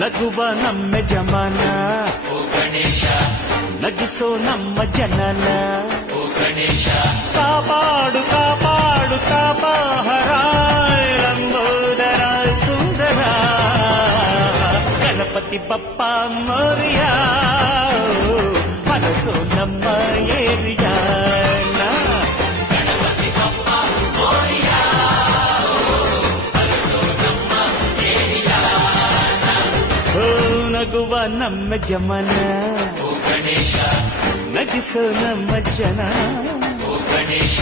ನಗುವ ನಮ್ಮ ಜಮಾನ ಓ ಗಣೇಶ ನಗಿಸೋ ನಮ್ಮ ಜನನ ಓ ಗಣೇಶ ಕಾಪಾಡು ಕಾಪಾಡು ಕಾಪಾಹರ ಲಂಬೋದರ ಸುಂದರ ಗಣಪತಿ ಬಪ್ಪ ಮೋರಿಯ ಮನಸ್ಸು ನಮ್ಮ ಏರಿಯಾನ ಗಣಪತಿ ಬಪ್ಪ ಮೋರಿಯ ನಮ್ಮ ಏರಿಯಾ ಓ ನಗುವ ನಮ್ಮ ಜಮನ ಓ ಗಣೇಶ ನಗಿಸೋ ನಮ್ಮ ಜನ ಓ ಗಣೇಶ